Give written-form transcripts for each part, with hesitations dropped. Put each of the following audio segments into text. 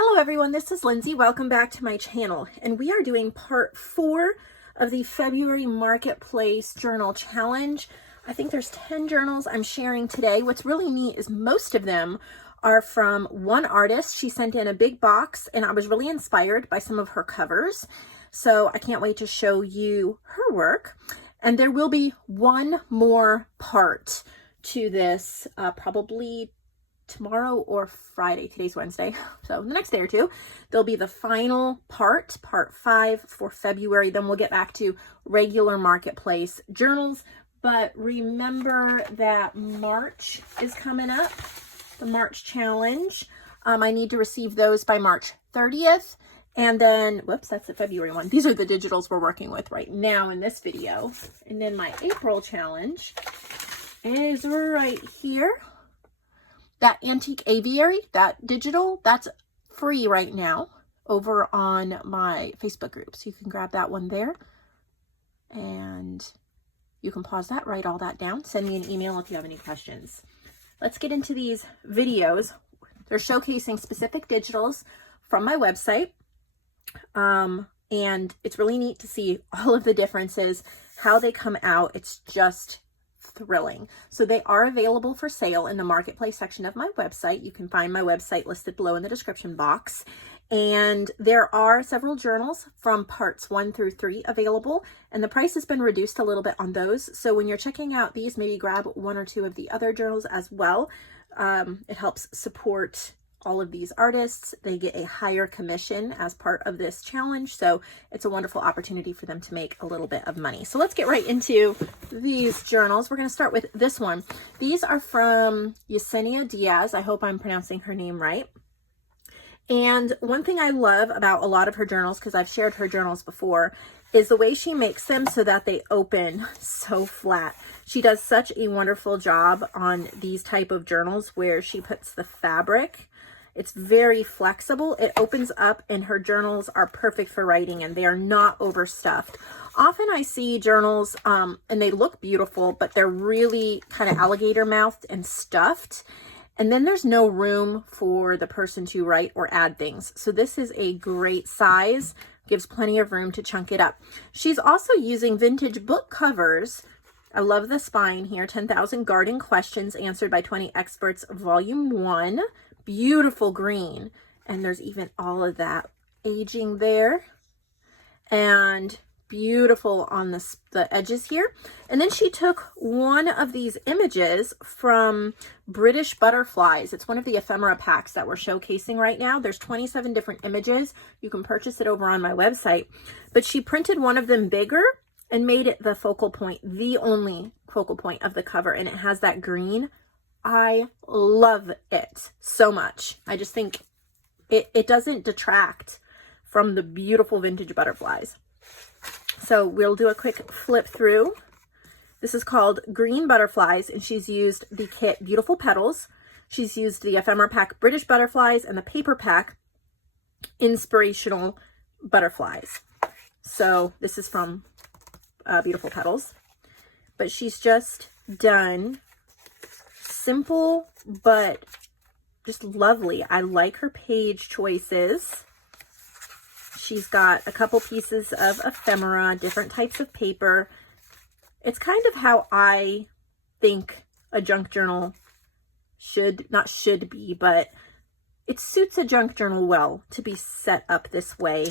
Hello everyone, this is Lindsay. Welcome back to my channel, and we are doing part 4 of the February Marketplace Journal Challenge. I think there's 10 journals I'm sharing today. What's really neat is most of them are from one artist. She sent in a big box, and I was really inspired by some of her covers. So I can't wait to show you her work. And there will be one more part to this, probably tomorrow or Friday. Today's Wednesday, so the next day or two there'll be the final part 5 for February. Then we'll get back to regular Marketplace journals. But remember that March is coming up, the March challenge. I need to receive those by March 30th, and then whoops, that's the February one. These are the digitals we're working with right now in this video. And then my April challenge is right here. That antique aviary, that digital, that's free right now over on my Facebook group. So you can grab that one there, and you can pause that, write all that down, send me an email if you have any questions. Let's get into these videos. They're showcasing specific digitals from my website. And it's really neat to see all of the differences, how they come out. It's just thrilling. So they are available for sale in the Marketplace section of my website. You can find my website listed below in the description box. And there are several journals from parts 1 through 3 available, and the price has been reduced a little bit on those. So when you're checking out these, maybe grab 1 or 2 of the other journals as well. It helps support all of these artists. They get a higher commission as part of this challenge, so it's a wonderful opportunity for them to make a little bit of money. So let's get right into these journals. We're going to start with this one. These are from Yesenia Diaz. I hope I'm pronouncing her name right. And one thing I love about a lot of her journals, because I've shared her journals before, is the way she makes them so that they open so flat. She does such a wonderful job on these type of journals where she puts the fabric. It's very flexible. It opens up, and her journals are perfect for writing, and they are not overstuffed. Often I see journals and they look beautiful, but they're really kind of alligator mouthed and stuffed. And then there's no room for the person to write or add things. So this is a great size, gives plenty of room to chunk it up. She's also using vintage book covers. I love the spine here, 10,000 Garden Questions Answered by 20 Experts, Volume 1. Beautiful green. And there's even all of that aging there. And beautiful on the edges here. And then she took one of these images from British Butterflies. It's one of the ephemera packs that we're showcasing right now. There's 27 different images. You can purchase it over on my website. But she printed one of them bigger and made it the focal point, the only focal point of the cover. And it has that green. I love it so much. I just think it doesn't detract from the beautiful vintage butterflies. So we'll do a quick flip through. This is called Green Butterflies, and she's used the kit Beautiful Petals. She's used the ephemera pack British Butterflies and the paper pack Inspirational Butterflies. So this is from Beautiful Petals. But she's just done simple, but just lovely. I like her page choices. She's got a couple pieces of ephemera, different types of paper. It's kind of how I think a junk journal not should be, but it suits a junk journal well to be set up this way,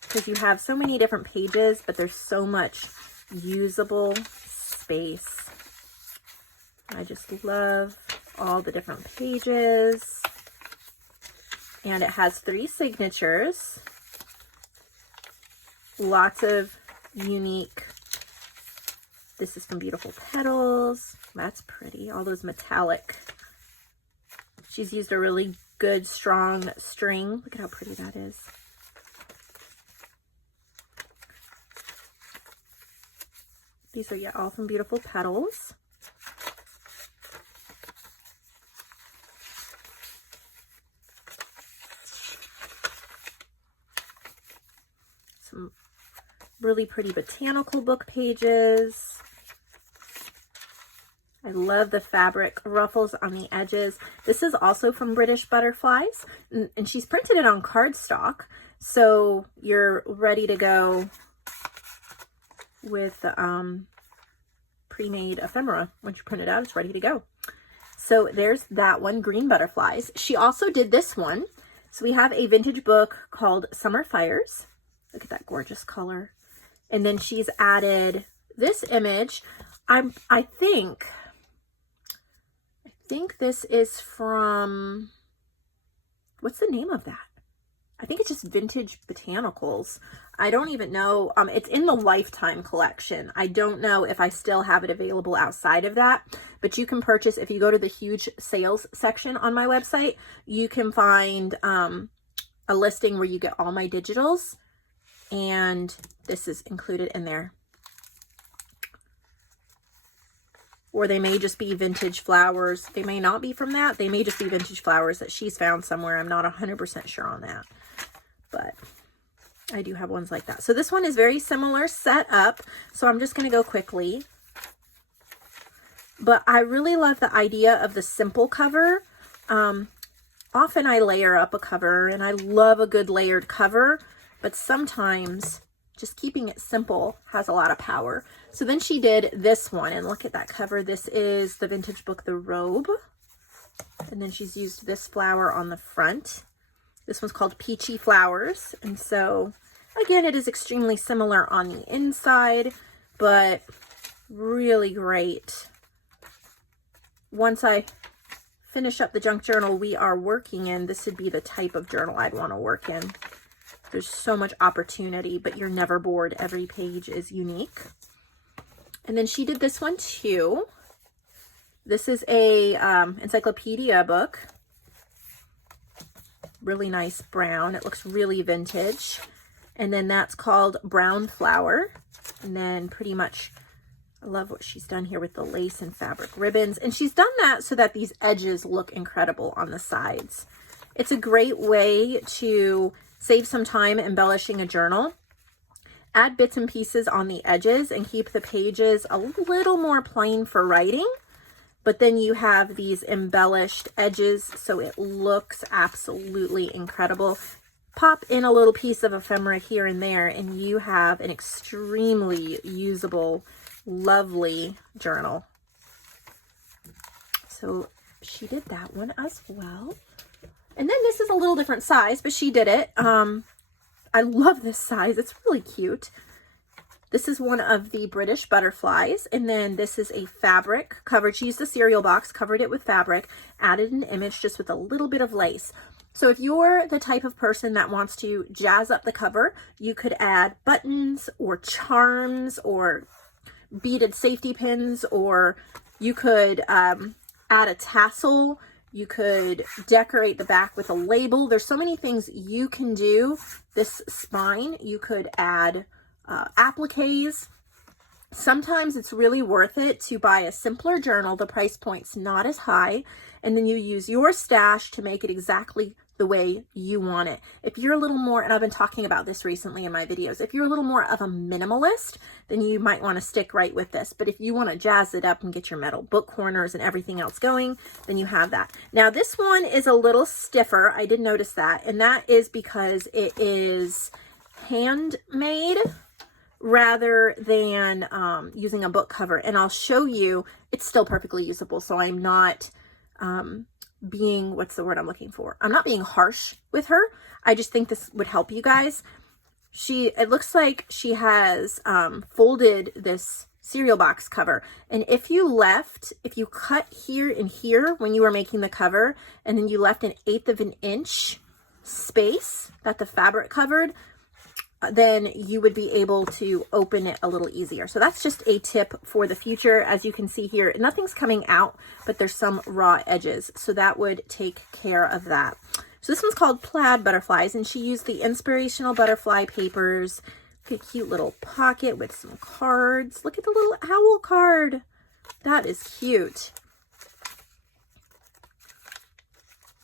because you have so many different pages, but there's so much usable space. I just love all the different pages. And it has 3 signatures. Lots of unique. This is from Beautiful Petals. That's pretty. All those metallic. She's used a really good, strong string. Look at how pretty that is. These are, yeah, all from Beautiful Petals. Some really pretty botanical book pages. I love the fabric ruffles on the edges. This is also from British Butterflies, and she's printed it on cardstock, so you're ready to go with the pre-made ephemera. Once you print it out, it's ready to go. So there's that one, Green Butterflies. She also did this one. So we have a vintage book called Summer Fires. Look at that gorgeous color. And then she's added this image. I think this is from, what's the name of that? I think it's just Vintage Botanicals. I don't even know. It's in the Lifetime collection. I don't know if I still have it available outside of that, but you can purchase, if you go to the huge sales section on my website, you can find a listing where you get all my digitals, and this is included in there. Or they may just be vintage flowers. They may not be from that. They may just be vintage flowers that she's found somewhere. I'm not 100% sure on that, but I do have ones like that. So this one is very similar setup. So I'm just going to go quickly. But I really love the idea of the simple cover. Often I layer up a cover, and I love a good layered cover, but sometimes just keeping it simple has a lot of power. So then she did this one, and look at that cover. This is the vintage book, The Robe. And then she's used this flower on the front. This one's called Peachy Flowers. And so, again, it is extremely similar on the inside, but really great. Once I finish up the junk journal we are working in, this would be the type of journal I'd want to work in. There's so much opportunity, but you're never bored. Every page is unique. And then she did this one too. This is a encyclopedia book. Really nice brown. It looks really vintage. And then that's called Brown Flower. And then pretty much, I love what she's done here with the lace and fabric ribbons. And she's done that so that these edges look incredible on the sides. It's a great way to save some time embellishing a journal. Add bits and pieces on the edges and keep the pages a little more plain for writing. But then you have these embellished edges, so it looks absolutely incredible. Pop in a little piece of ephemera here and there, and you have an extremely usable, lovely journal. So she did that one as well. And then this is a little different size, but she did it. I love this size. It's really cute. This is one of the British Butterflies, and then this is a fabric covered. She used a cereal box, covered it with fabric, added an image just with a little bit of lace. So if you're the type of person that wants to jazz up the cover, you could add buttons or charms or beaded safety pins, or you could add a tassel. You could decorate the back with a label. There's so many things you can do. This spine, you could add appliques. Sometimes it's really worth it to buy a simpler journal. The price point's not as high, and then you use your stash to make it exactly the way you want it. If you're a little more, and I've been talking about this recently in my videos, if you're a little more of a minimalist, then you might want to stick right with this. But if you want to jazz it up and get your metal book corners and everything else going, then you have that. Now this one is a little stiffer. I did notice that, and that is because it is handmade rather than using a book cover. And I'll show you, it's still perfectly usable. So I'm not being, what's the word I'm looking for? I'm not being harsh with her. I just think this would help you guys. It looks like she has folded this cereal box cover. And if you cut here and here when you were making the cover, and then you left 1/8 of an inch space that the fabric covered, then you would be able to open it a little easier. So that's just a tip for the future. As you can see here, nothing's coming out, but there's some raw edges. So that would take care of that. So this one's called Plaid Butterflies, and she used the inspirational butterfly papers. Look at a cute little pocket with some cards. Look at the little owl card. That is cute.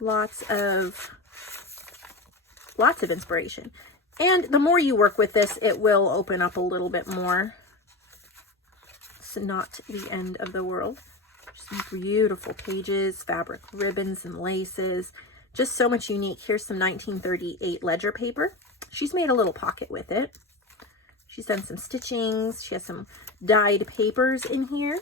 Lots of inspiration. And the more you work with this, it will open up a little bit more. It's not the end of the world. Some beautiful pages, fabric ribbons and laces. Just so much unique. Here's some 1938 ledger paper. She's made a little pocket with it. She's done some stitchings. She has some dyed papers in here.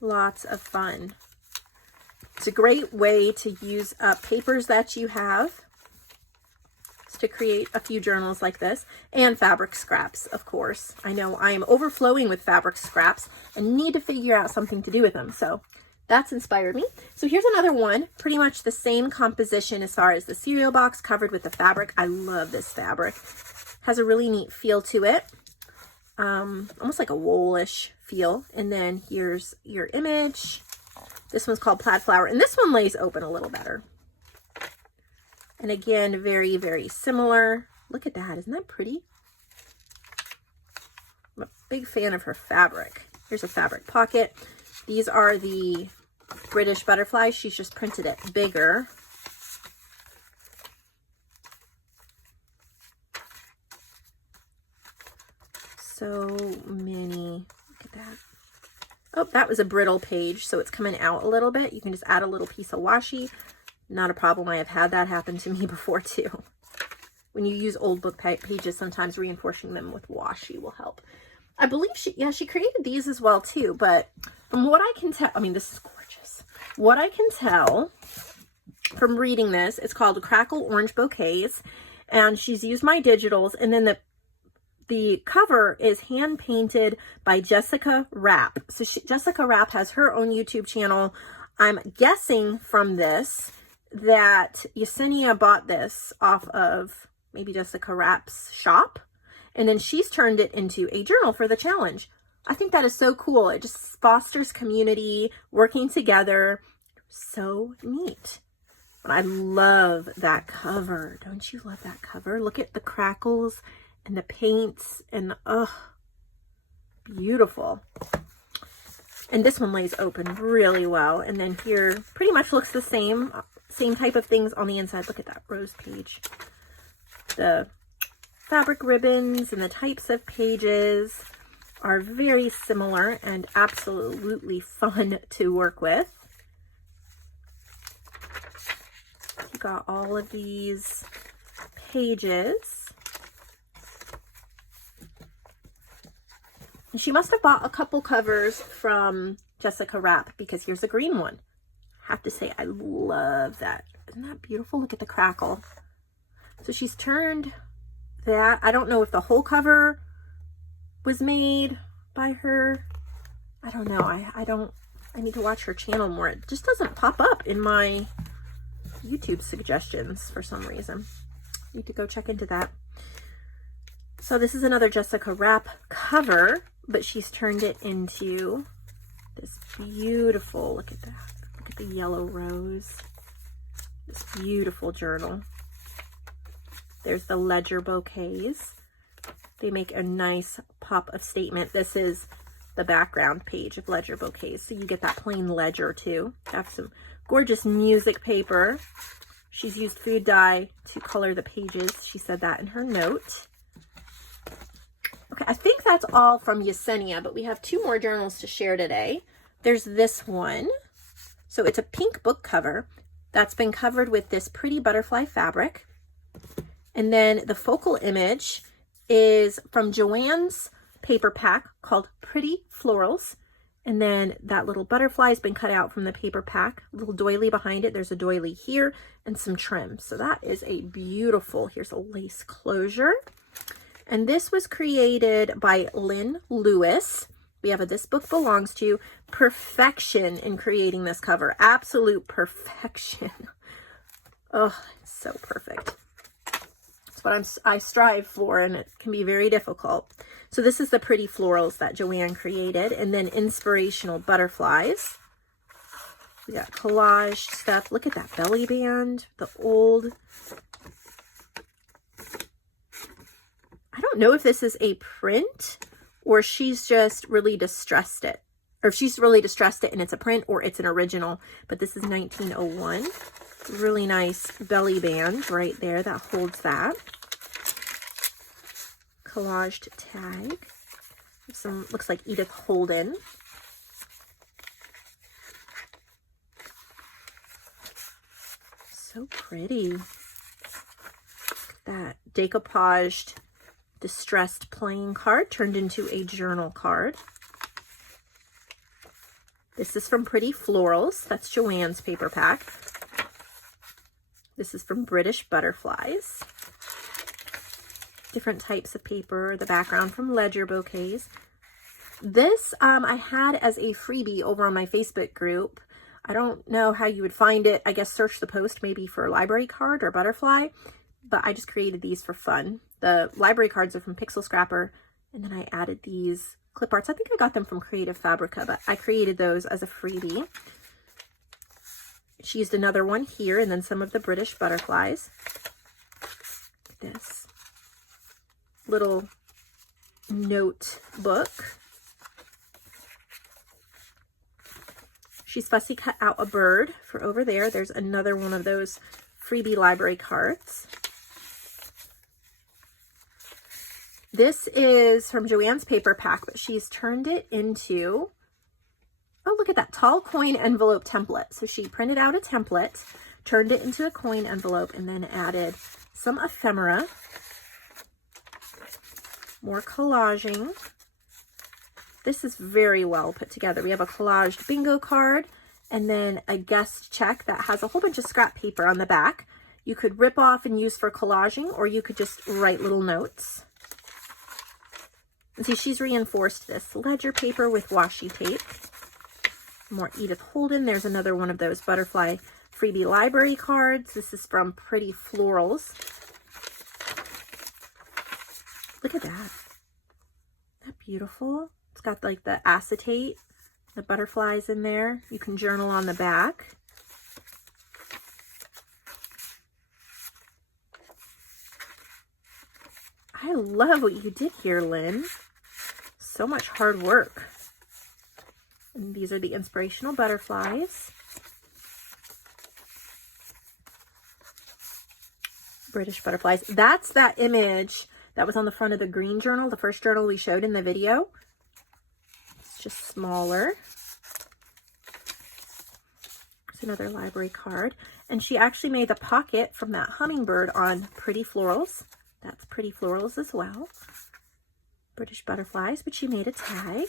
Lots of fun. It's a great way to use up papers that you have to create a few journals like this, and fabric scraps, of course. I know I am overflowing with fabric scraps and need to figure out something to do with them, so that's inspired me. So here's another one, pretty much the same composition as far as the cereal box covered with the fabric. I love this fabric. Has a really neat feel to it, almost like a woolish feel. And then here's your image. This one's called Plaid Flower, and this one lays open a little better. And again, very, very similar. Look at that. Isn't that pretty? I'm a big fan of her fabric. Here's a fabric pocket. These are the British butterflies. She's just printed it bigger. So many. Look at that. Oh, that was a brittle page, so it's coming out a little bit. You can just add a little piece of washi. Not a problem. I have had that happen to me before too. When you use old book pages, sometimes reinforcing them with washi will help. I believe she created these as well too, but from what I can tell, I mean, this is gorgeous. What I can tell from reading this, it's called Crackle Orange Bouquets, and she's used my digitals, and then the cover is hand painted by Jessica Rapp. So Jessica Rapp has her own YouTube channel. I'm guessing from this that Yesenia bought this off of maybe Jessica Rapp's shop, and then she's turned it into a journal for the challenge. I think that is so cool. It just fosters community, working together. So neat. But I love that cover. Don't you love that cover? Look at the crackles and the paints, and oh, beautiful. And this one lays open really well. And then here pretty much looks the same type of things on the inside. Look at that rose page. The fabric ribbons and the types of pages are very similar and absolutely fun to work with. You got all of these pages. And she must have bought a couple covers from Jessica Rapp, because here's a green one. I have to say, I love that. Isn't that beautiful? Look at the crackle. So she's turned that. I don't know if the whole cover was made by her. I don't know. I need to watch her channel more. It just doesn't pop up in my YouTube suggestions for some reason. Need to go check into that. So this is another Jessica Rapp cover, but she's turned it into this beautiful, look at that. Look at the yellow rose. This beautiful journal. There's the ledger bouquets. They make a nice pop of statement. This is the background page of ledger bouquets. So you get that plain ledger too. Have some gorgeous music paper. She's used food dye to color the pages. She said that in her note. Okay, I think that's all from Yesenia, but we have two more journals to share today. There's this one. So it's a pink book cover that's been covered with this pretty butterfly fabric. And then the focal image is from JoAnn's paper pack called Pretty Florals. And then that little butterfly has been cut out from the paper pack. A little doily behind it. There's a doily here and some trim. So that is a beautiful, here's a lace closure. And this was created by Lynn Lewis. We have a This Book Belongs To. Perfection in creating this cover. Absolute perfection. Oh, it's so perfect. It's what I strive for, and it can be very difficult. So this is the pretty florals that JoAnn created, and then inspirational butterflies. We got collage stuff. Look at that belly band, the old. I don't know if this is a print or she's just really distressed it. Or if she's really distressed it and it's a print, or it's an original. But this is 1901. Really nice belly band right there that holds that. collaged tag. Some, looks like Edith Holden. So pretty. Look at that decoupaged distressed playing card turned into a journal card. This is from Pretty Florals. That's JoAnn's paper pack. This is from British Butterflies. Different types of paper. The background from Ledger Bouquets. This I had as a freebie over on my Facebook group. I don't know how you would find it. I guess search the post maybe for library card or butterfly, but I just created these for fun. The library cards are from Pixel Scrapper, and then I added these clip arts. I think I got them from Creative Fabrica, but I created those as a freebie. She used another one here, and then some of the British Butterflies. Look at this little notebook. She's fussy cut out a bird for over there. There's another one of those freebie library cards. This is from JoAnn's paper pack, but she's turned it into, oh, look at that, tall coin envelope template. So she printed out a template, turned it into a coin envelope, and then added some ephemera, more collaging. This is very well put together. We have a collaged bingo card and then a guest check that has a whole bunch of scrap paper on the back. You could rip off and use for collaging, or you could just write little notes. And see, she's reinforced this ledger paper with washi tape. More Edith Holden. There's another one of those butterfly freebie library cards. This is from Pretty Florals. Look at that. Isn't that beautiful? It's got like the acetate, the butterflies in there. You can journal on the back. I love what you did here, Lynn. So much hard work. And these are the inspirational butterflies. British Butterflies. That's that image that was on the front of the green journal, the first journal we showed in the video. It's just smaller. It's another library card. And she actually made the pocket from that hummingbird on Pretty Florals. That's Pretty Florals as well. British Butterflies, but she made a tag.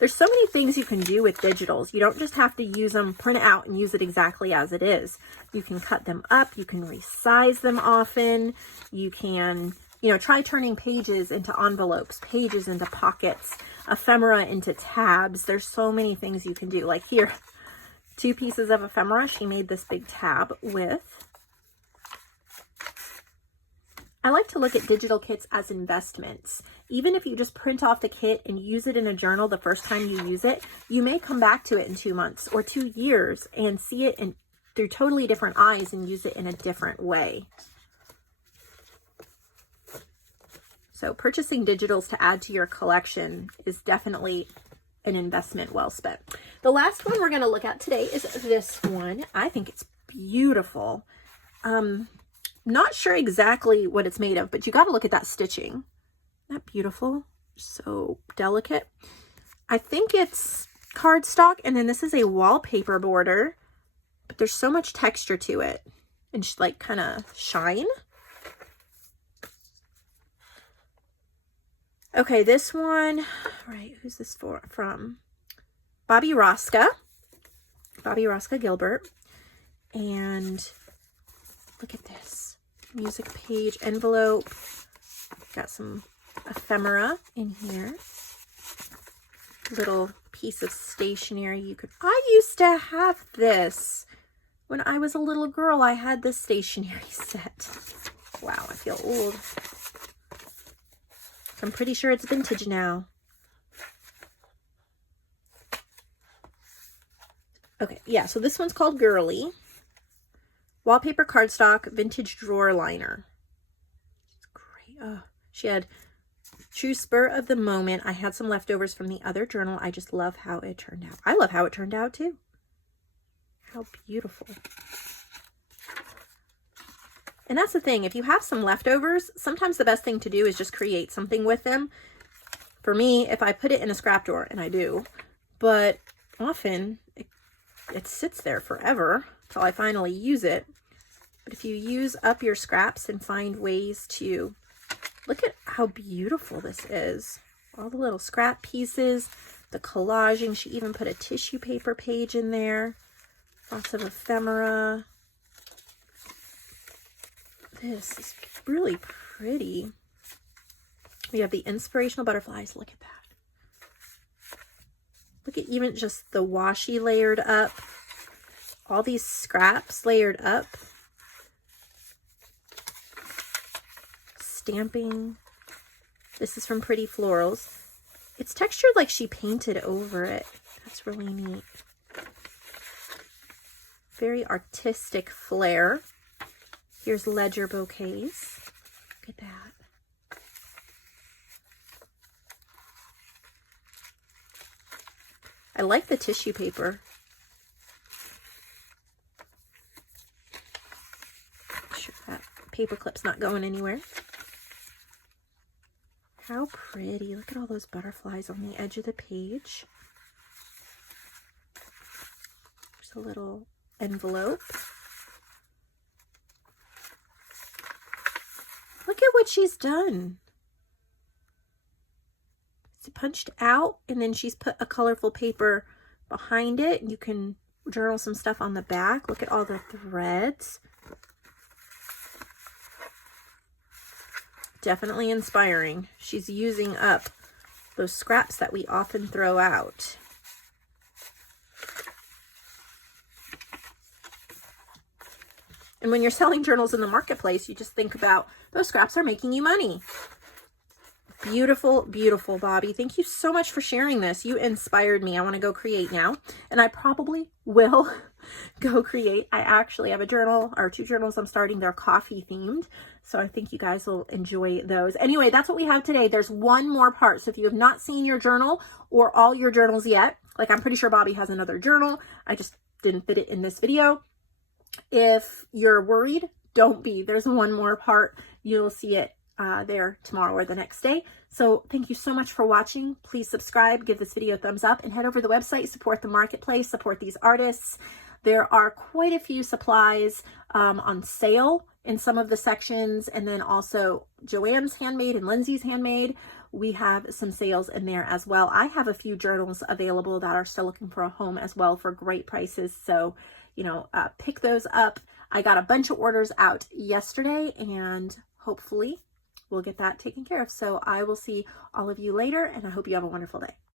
There's so many things you can do with digitals. You don't just have to use them, print it out, and use it exactly as it is. You can cut them up. You can resize them often. You can, you know, try turning pages into envelopes, pages into pockets, ephemera into tabs. There's so many things you can do. Like here, 2 pieces of ephemera she made this big tab with. I like to look at digital kits as investments. Even if you just print off the kit and use it in a journal the first time you use it, you may come back to it in 2 months or 2 years and see it through totally different eyes and use it in a different way. So purchasing digitals to add to your collection is definitely an investment well spent. The last one we're going to look at today is this one. I think it's beautiful. Not sure exactly what it's made of, but you got to look at that stitching. Isn't that beautiful? So delicate. I think it's cardstock, and then this is a wallpaper border, but there's so much texture to it and just like kind of shine. Okay, this one, right, who's this from? Bobby Rosca Gilbert. And look at this. Music page envelope. Got some ephemera in here. Little piece of stationery you could... I used to have this. When I was a little girl, I had this stationery set. Wow, I feel old. I'm pretty sure it's vintage now. Okay, yeah, so this one's called Girly. Wallpaper cardstock, vintage drawer liner. It's great. Oh, she had true spur of the moment. I had some leftovers from the other journal. I just love how it turned out. I love how it turned out too. How beautiful. And that's the thing, if you have some leftovers, sometimes the best thing to do is just create something with them. For me, if I put it in a scrap drawer, and I do, but often it sits there forever until I finally use it. But if you use up your scraps and find ways to, look at how beautiful this is. All the little scrap pieces, the collaging. She even put a tissue paper page in there. Lots of ephemera. This is really pretty. We have the inspirational butterflies. Look at that. Look at even just the washi layered up. All these scraps layered up. Stamping. This is from Pretty Florals. It's textured like she painted over it. That's really neat. Very artistic flair. Here's ledger bouquets. Look at that. I like the tissue paper. Make sure that paper clip's not going anywhere. How pretty. Look at all those butterflies on the edge of the page. There's a little envelope. Look at what she's done. It's punched out, and then she's put a colorful paper behind it. You can journal some stuff on the back. Look at all the threads. Definitely inspiring. She's using up those scraps that we often throw out. And when you're selling journals in the marketplace, you just think about those scraps are making you money. Beautiful, beautiful, Bobby. Thank you so much for sharing this. You inspired me. I want to go create now, and I probably will go create. I actually have a journal, or 2 journals I'm starting. They're coffee themed, so I think you guys will enjoy those. Anyway, that's what we have today. There's one more part. So if you have not seen your journal or all your journals yet, like I'm pretty sure Bobby has another journal, I just didn't fit it in this video. If you're worried, don't be. There's one more part. You'll see it there tomorrow or the next day. So thank you so much for watching. Please subscribe, give this video a thumbs up, and head over to the website, support the marketplace, support these artists. There are quite a few supplies on sale in some of the sections, and then also JoAnn's Handmade and Lindsay's Handmade. We have some sales in there as well. I have a few journals available that are still looking for a home as well for great prices. So, you know, pick those up. I got a bunch of orders out yesterday, and hopefully we'll get that taken care of. So I will see all of you later, and I hope you have a wonderful day.